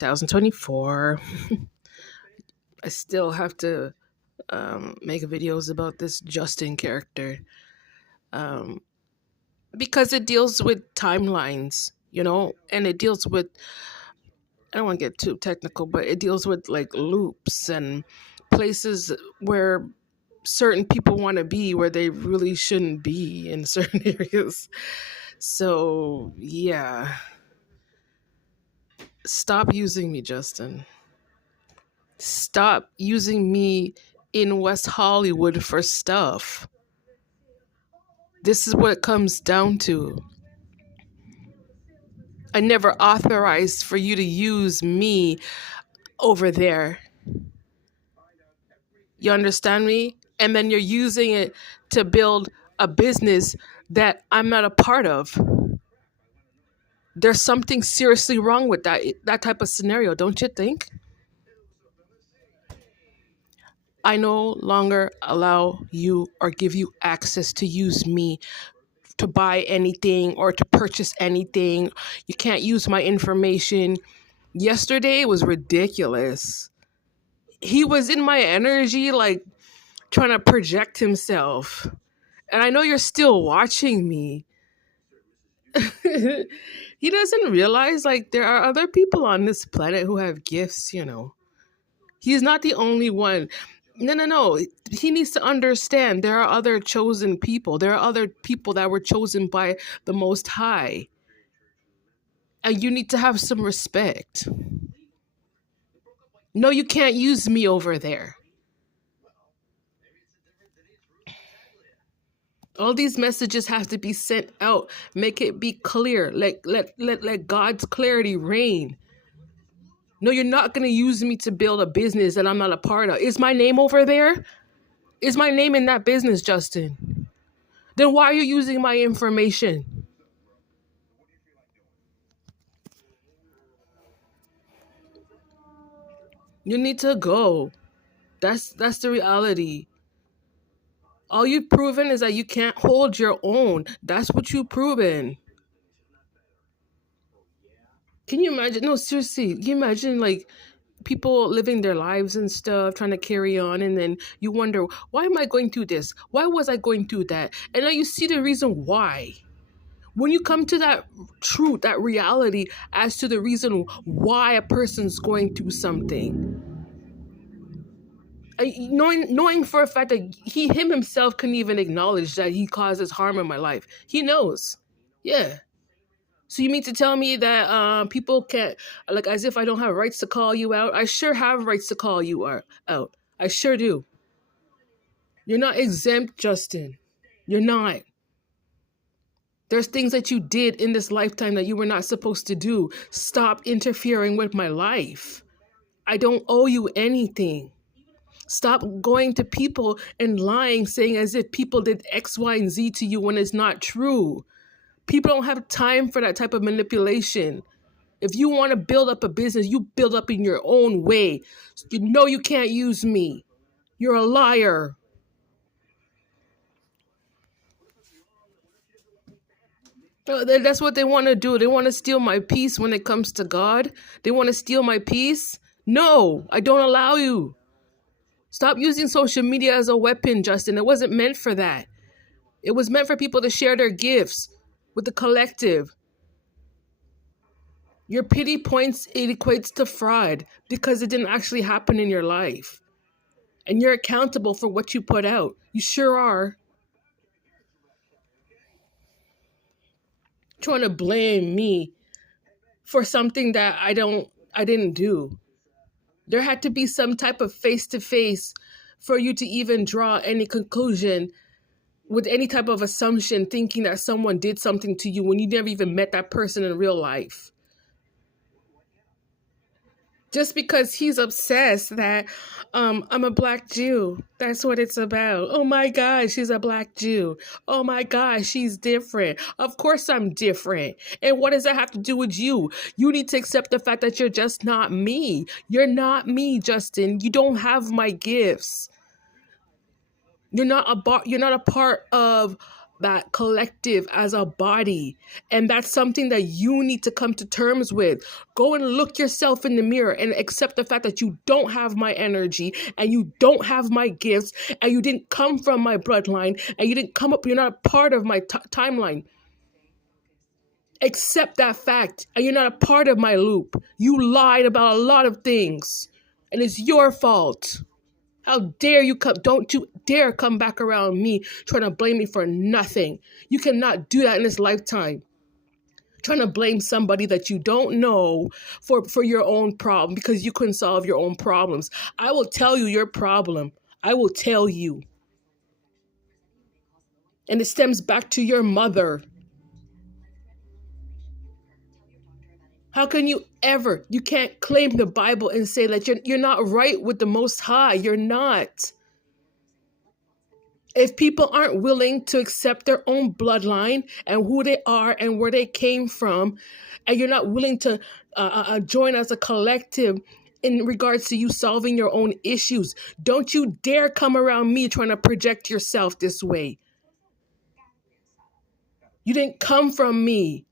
2024. I still have to make videos about this Justin character um, because it deals with timelines, and it deals with, I don't want to get too technical, but it deals with like loops and places where certain people want to be where they really shouldn't be in certain areas. So, yeah, stop using me, Justin. Stop using me in West Hollywood for stuff. This is what it comes down to. I never authorized for you to use me over there. You understand me? And then you're using it to build a business that I'm not a part of. There's something seriously wrong with that type of scenario, don't you think? I no longer allow you or give you access to use me to buy anything or to purchase anything. You can't use my information. Yesterday was ridiculous. He was in my energy, like trying to project himself. And I know you're still watching me. He doesn't realize like there are other people on this planet who have gifts. He's not the only one. No, no, no. He needs to understand there are other chosen people. There are other people that were chosen by the Most High. And you need to have some respect. No, you can't use me over there. All these messages have to be sent out. Make it be clear. Let God's clarity reign. No, you're not going to use me to build a business that I'm not a part of. Is my name over there? Is my name in that business, Justin? Then why are you using my information? You need to go. That's the reality. All you've proven is that you can't hold your own. That's what you've proven. Can you imagine? No, seriously. Can you imagine like people living their lives and stuff, trying to carry on, and then you wonder, why am I going through this? Why was I going through that? And now you see the reason why. When you come to that truth, that reality as to the reason why a person's going through something, knowing for a fact that him himself couldn't even acknowledge that he causes harm in my life. He knows. Yeah. So you mean to tell me that people can't, like, as if I don't have rights to call you out? I sure have rights to call you out. I sure do. You're not exempt, Justin. You're not. There's things that you did in this lifetime that you were not supposed to do. Stop interfering with my life. I don't owe you anything. Stop going to people and lying, saying as if people did X, Y, and Z to you when it's not true. People don't have time for that type of manipulation. If you want to build up a business, you build up in your own way. You know you can't use me. You're a liar. That's what they want to do. They want to steal my peace when it comes to God. They want to steal my peace. No, I don't allow you. Stop using social media as a weapon, Justin. It wasn't meant for that. It was meant for people to share their gifts with the collective. Your pity points, it equates to fraud because it didn't actually happen in your life. And you're accountable for what you put out. You sure are. Trying to blame me for something that I didn't do. There had to be some type of face to face for you to even draw any conclusion with any type of assumption, thinking that someone did something to you when you never even met that person in real life. Just because he's obsessed that I'm a black Jew. That's what it's about. Oh my God, she's a black Jew. Oh my God, she's different. Of course I'm different. And what does that have to do with you? You need to accept the fact that you're just not me. You're not me, Justin. You don't have my gifts. You're not a part of that collective as a body. And that's something that you need to come to terms with. Go and look yourself in the mirror and accept the fact that you don't have my energy and you don't have my gifts and you didn't come from my bloodline and you didn't come up, you're not a part of my timeline. Accept that fact and you're not a part of my loop. You lied about a lot of things and it's your fault. How dare you come? Don't you dare come back around me trying to blame me for nothing. You cannot do that in this lifetime. Trying to blame somebody that you don't know for your own problem because you couldn't solve your own problems. I will tell you your problem. I will tell you. And it stems back to your mother. How can you can't claim the Bible and say that you're not right with the Most High. You're not. If people aren't willing to accept their own bloodline and who they are and where they came from, and you're not willing to join as a collective in regards to you solving your own issues, don't you dare come around me trying to project yourself this way. You didn't come from me.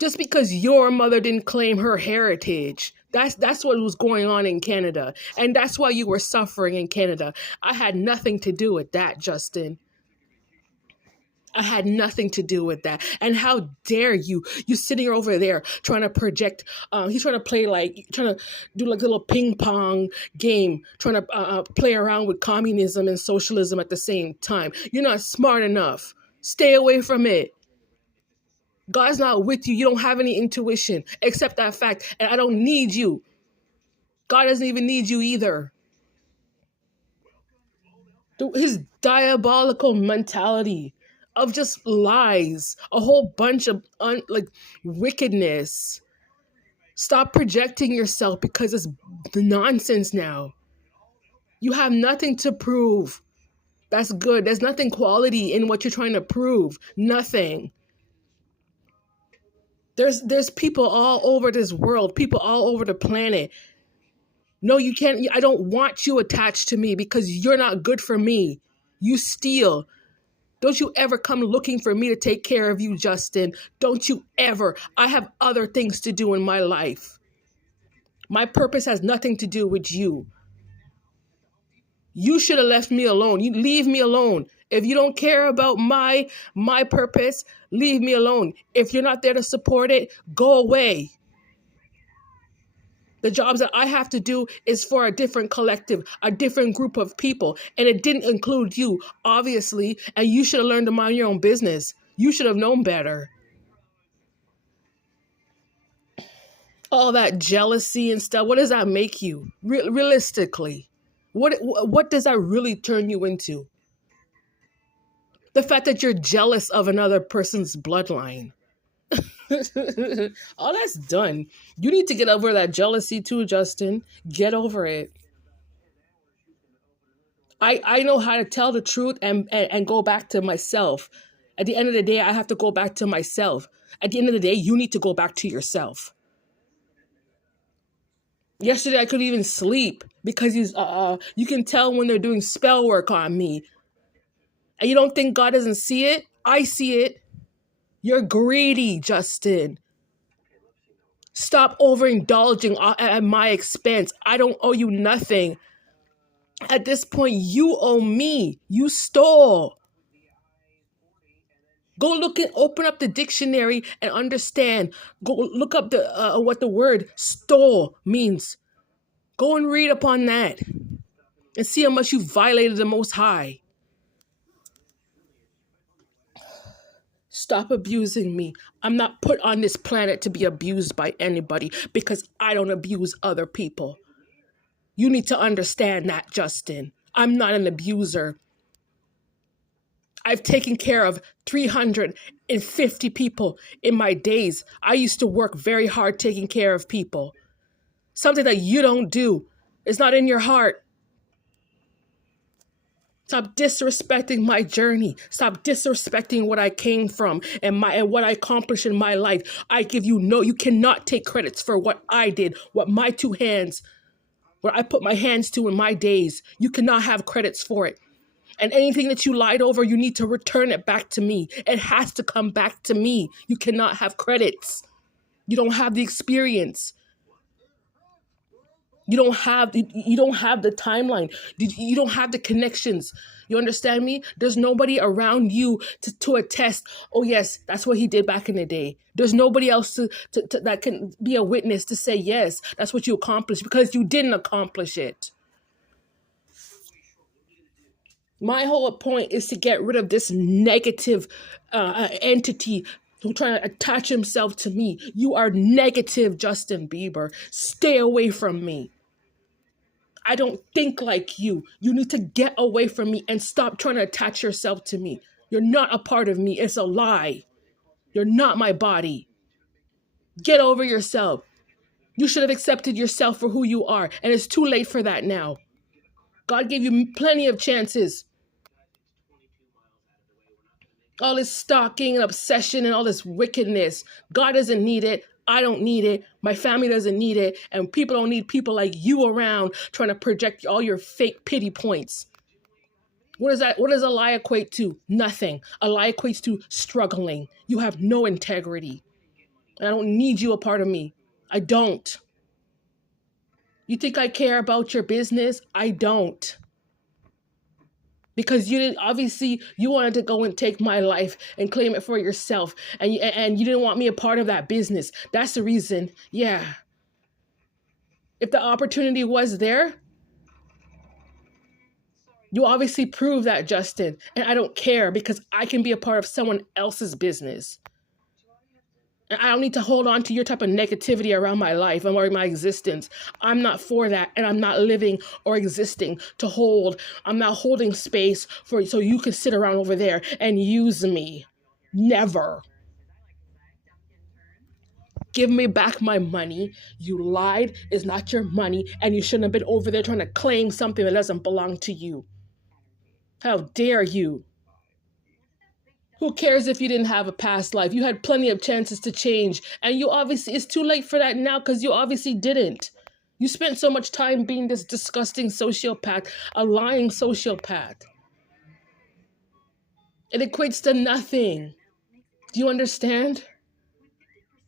Just because your mother didn't claim her heritage, that's what was going on in Canada. And that's why you were suffering in Canada. I had nothing to do with that, Justin. I had nothing to do with that. And how dare you sitting over there trying to project, he's trying to play trying to do like a little ping pong game, trying to play around with communism and socialism at the same time. You're not smart enough. Stay away from it. God's not with you. You don't have any intuition. Accept that fact. And I don't need you. God doesn't even need you either. His diabolical mentality of just lies, a whole bunch of wickedness. Stop projecting yourself because it's nonsense now. You have nothing to prove. That's good. There's nothing quality in what you're trying to prove. Nothing. There's people all over this world, people all over the planet. No, you can't. I don't want you attached to me because you're not good for me. You steal. Don't you ever come looking for me to take care of you, Justin. Don't you ever. I have other things to do in my life. My purpose has nothing to do with you. You should have left me alone. You leave me alone. If you don't care about my purpose, leave me alone. If you're not there to support it, go away. The jobs that I have to do is for a different collective, a different group of people. And it didn't include you, obviously. And you should have learned to mind your own business. You should have known better. All that jealousy and stuff, what does that make you? Realistically, what does that really turn you into? The fact that you're jealous of another person's bloodline. All that's done. You need to get over that jealousy too, Justin. Get over it. I know how to tell the truth and go back to myself. At the end of the day, I have to go back to myself. At the end of the day, you need to go back to yourself. Yesterday, I couldn't even sleep because you can tell when they're doing spell work on me. And you don't think God doesn't see it? I see it. You're greedy, Justin. Stop overindulging at my expense. I don't owe you nothing. At this point, you owe me. You stole. Go open up the dictionary and understand. Go look up what the word stole means. Go and read upon that and see how much you violated the Most High. Stop abusing me. I'm not put on this planet to be abused by anybody because I don't abuse other people. You need to understand that, Justin. I'm not an abuser. I've taken care of 350 people in my days. I used to work very hard taking care of people. Something that you don't do. It's not in your heart. Stop disrespecting my journey. Stop disrespecting what I came from and what I accomplished in my life. You cannot take credits for what I did, what I put my hands to in my days. You cannot have credits for it. And anything that you lied over, you need to return it back to me. It has to come back to me. You cannot have credits. You don't have the experience. You don't have the timeline. You don't have the connections. You understand me? There's nobody around you to attest, oh yes, that's what he did back in the day. There's nobody else that can be a witness to say, yes, that's what you accomplished, because you didn't accomplish it. My whole point is to get rid of this negative entity who trying to attach himself to me. You are negative, Justin Bieber. Stay away from me. I don't think like you. You need to get away from me and stop trying to attach yourself to me. You're not a part of me. It's a lie. You're not my body. Get over yourself. You should have accepted yourself for who you are, and it's too late for that now. God gave you plenty of chances. All this stalking and obsession and all this wickedness. God doesn't need it. I don't need it. My family doesn't need it. And people don't need people like you around trying to project all your fake pity points. What is that? What does a lie equate to? Nothing. A lie equates to struggling. You have no integrity. And I don't need you a part of me. I don't. You think I care about your business? I don't. Because you didn't, obviously you wanted to go and take my life and claim it for yourself, and you didn't want me a part of that business. That's the reason. Yeah. If the opportunity was there, you obviously proved that, Justin. And I don't care, because I can be a part of someone else's business. And I don't need to hold on to your type of negativity around my life and or my existence. I'm not for that, and I'm not living or existing to hold. I'm not holding space for so you can sit around over there and use me. Never. Give me back my money. You lied. It's not your money, and you shouldn't have been over there trying to claim something that doesn't belong to you. How dare you? Who cares if you didn't have a past life? You had plenty of chances to change. And you obviously, it's too late for that now, because you obviously didn't. You spent so much time being this disgusting sociopath, a lying sociopath. It equates to nothing. Do you understand?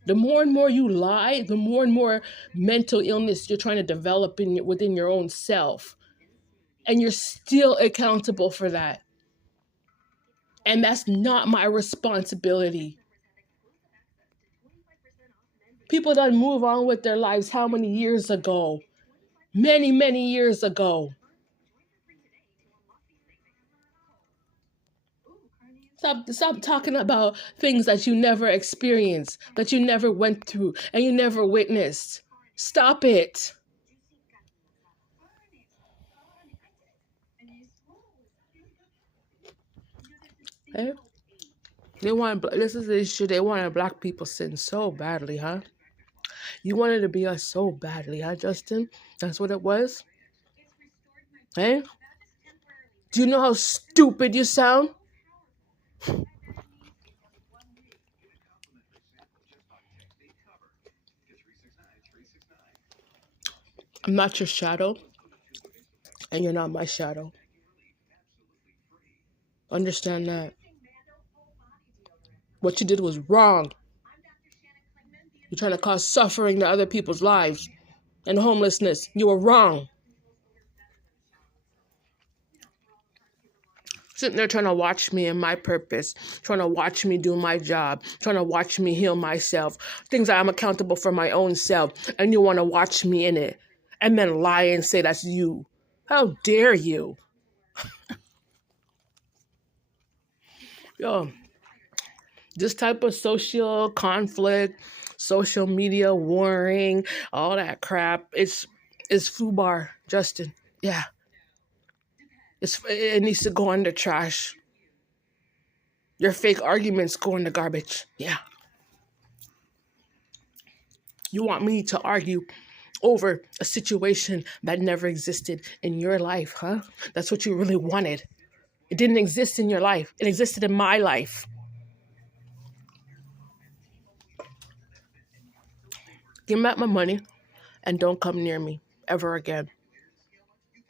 The more and more you lie, the more and more mental illness you're trying to develop within your own self. And you're still accountable for that. And that's not my responsibility. People done move on with their lives how many years ago? Many, many years ago. Stop talking about things that you never experienced, that you never went through, and you never witnessed. Stop it. Eh? This is the issue. They wanted black people sin so badly, huh? You wanted to be us so badly, huh, Justin? That's what it was? Eh? Do you know how stupid you sound? I'm not your shadow, and you're not my shadow. Understand that. What you did was wrong. You're trying to cause suffering to other people's lives and homelessness. You were wrong. Sitting there trying to watch me and my purpose, trying to watch me do my job, trying to watch me heal myself, things that I'm accountable for my own self, and you want to watch me in it and then lie and say that's you. How dare you? Yo, this type of social conflict, social media warring, all that crap, it's foobar, Justin. Yeah. It needs to go in the trash. Your fake arguments go in the garbage. Yeah. You want me to argue over a situation that never existed in your life, huh? That's what you really wanted. It didn't exist in your life. It existed in my life. Give me back my money and don't come near me ever again.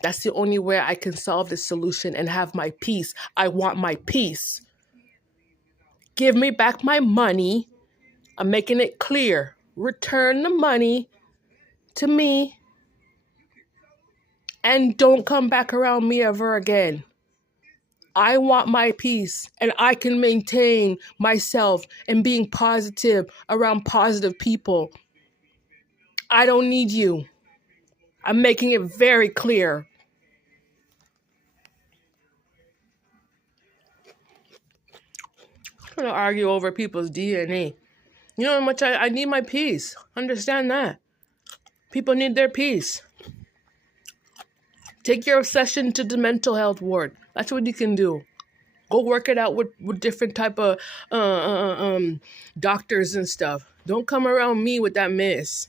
That's the only way I can solve this solution and have my peace. I want my peace. Give me back my money. I'm making it clear. Return the money to me and don't come back around me ever again. I want my peace and I can maintain myself and being positive around positive people. I don't need you. I'm making it very clear. I'm going to argue over people's DNA. You know how much I need my peace. Understand that. People need their peace. Take your obsession to the mental health ward. That's what you can do. Go work it out with different type of doctors and stuff. Don't come around me with that mess.